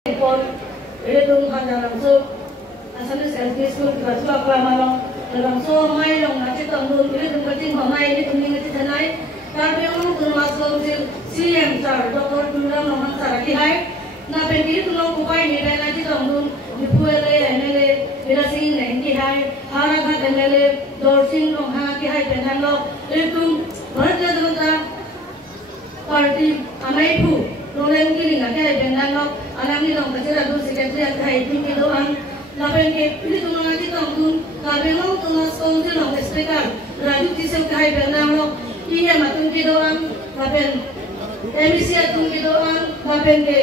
Pon, ini tuh hanya langsung asal selfie school kita suka kelamar langsung main long nanti tanggung ini tuh kecil mamai ini tuh minggu tenai tapi orang tuh masuk CM car dokter dulu orang cara kihai na pengen tuh orang kupai nih nanti tanggung dipuele NLA berasing nih kihai harap kan NLA dorsing orang hang kihai pengen lo itu berarti tuh kita party amai pu Nolen kiri nggak kayak dengan lo, alam ini dong kecil ada sekretari yang kayak tinggi doang. Lapen ke ini tuh nanti tanggung, tapi lo tuh langsung tuh dong speaker, radio tisau kayak dengan lo, iya matun tinggi doang, lapen emisi tinggi doang, lapen ke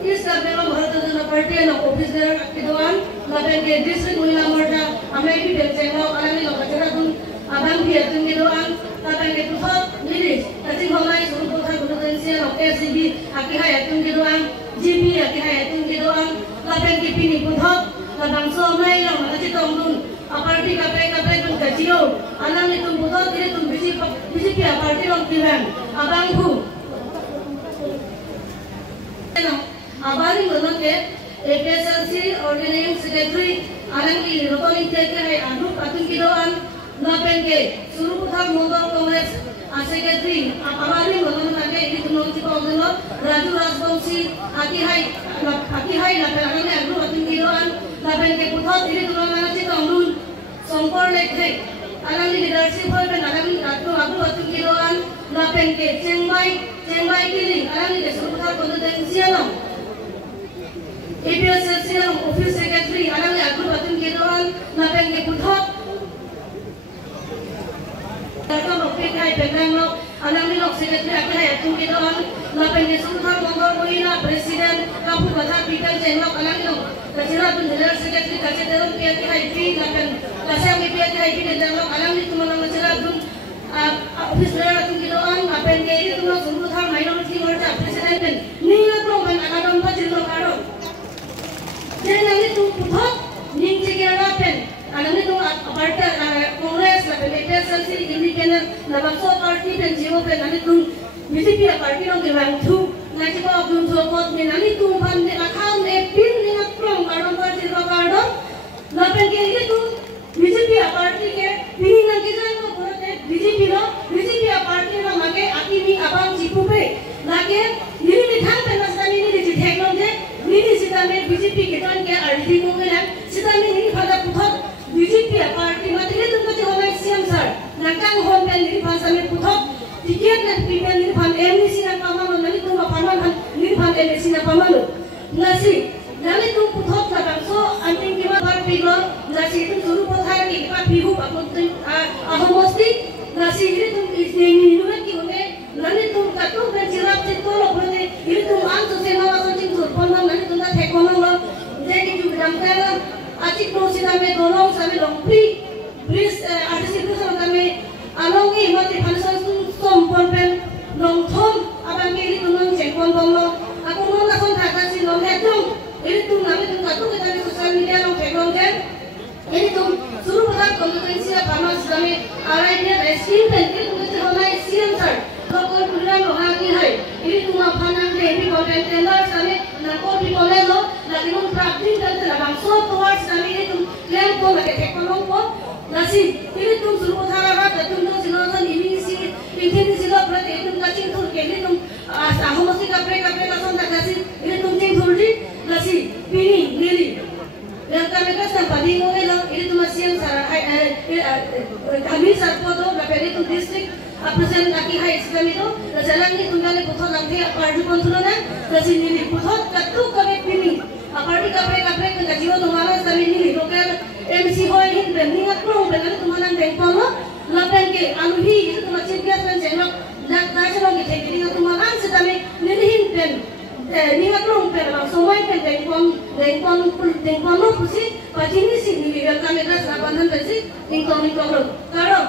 is lapen lo baru tuh partai lo office tinggi doang, lapen ke district mulai merda, amai di benceng lo, alam ini dong kecil tuh abang dia tinggi doang, lapen ke tuh ini kecil homai suruh SCB akihat yatung doang, GP akihat yatung doang, lapen kipini puthok, labang somai yang mana citong aparti kape pun kacau, alam itu puthok ini tuh bisi pia aparti long kiran, abang hu, abang ini mana ke APSLC Organizing Secretary, alam ini rotoling teke hai adup atung doang, lapen ke suruh puthok Mongol Kongres Secretary, abang ini mana ini tuh Kalau Raju Rasbongsi, aki hai na pelanggan yang dulu ating kiloan, lapen ke puthot ini tuh mana sih tanggung, songkor lekhe, alam ini leadership hoi pen alam ini aku ating kiloan, lapen ke cengbai kili, alam ini kesulitan konfidensial, APSLC Office Secretary, alam ini aku ating kiloan, lapen ke puthot, Dato Mokpek hai penang lo. Alam ni lok secretary akhir ya tu kita orang lapan ni sultan mongol mohina presiden kampung baca people channel alam ni lok kacira tu general secretary kacira dalam pihak IP lapan kasih yang pihak IP ni dalam alam ni tu malam kacira tu office dalam tu kita orang lapan ni itu tu sultan minority mereka presiden pen ni ngatur men alam apa jindo karo jadi nanti tu puthok ning cikir lapan alam ni tu aparta Kongres lapan APSLC independent Nabangso party dan JOP nanti tuh BJP party orang gewang tuh nanti kalau belum copot nih nanti tuh pan akal nepin dengan prong kardon party kardon lapan ke ini tuh BJP party ke ini nanti jangan buat BJP party orang makai akini abang cipupe lagi ini mitang penaskan ini di teknologi ini sidame BJP kita kan kayak arti mungkin sidame ini pada putar BJP party mati itu tuh cuma siang sar Nakang home pen ni pan sami puthok tiket na pipen ni pan MNC na pamalo nani tu ma paman ni pan MNC na pamalo nasi nani tu puthok na bangso anting ki ma par pigo nasi tu suru pothar ki pa pihu apun tu ahomosti nasi ini tu ni nu ki one nani tu katu ben chirap te to lo bole ini tu an tu se ma so ching tur pon nani tu na thekon lo jadi tu dam kala achik no sidame dolong sami longpri Please, artis itu sama kami alongi mati panas sompon pen nongthom abang kiri tunang cengkon bonglo aku nong langsung kata si nong hedong ini tuh nami tuh katu kita di sosial media nong hedong kan ini tuh suruh petak kompetensi panas kami alai dia skin pen ini tuh kita honai siam sar lokal kuliah lo hagi hai ini tuh ma panang deh ini konten teller kami nako di kolej lo lagi nong praktik dan terabang so towards kami ini tuh kalian pun lagi teknologi pun Nasi, ini tuh suruh utara rakyat, tuh silosan ini silo berarti itu kacing tuh, ini tuh aku mesti kapre kasih tak kasih, ini tuh cing tuh di nasi, ini nili. Dan kami kasih padi ngomel, ini tuh masih yang sarah, kami sarpodo, berapa itu distrik, presiden kaki hai sekali itu, jalan ini tunggal puthot nanti parti kontrolnya, nasi nili puthot, katuk kami ini. Aparti kapre ke jiwa tuh malas kami nili, lokal MC hoi hin ben ningat prong ben itu manan dengpon lo lapen ke aluhi itu tuh macam biasa ben jenok nak nasional gitu jadi itu manan sedami nilihin ben ningat prong ben langsung main ben dengpon lo pusi pasti ni sih nili kami dah serapan ben sih ingkong lo karo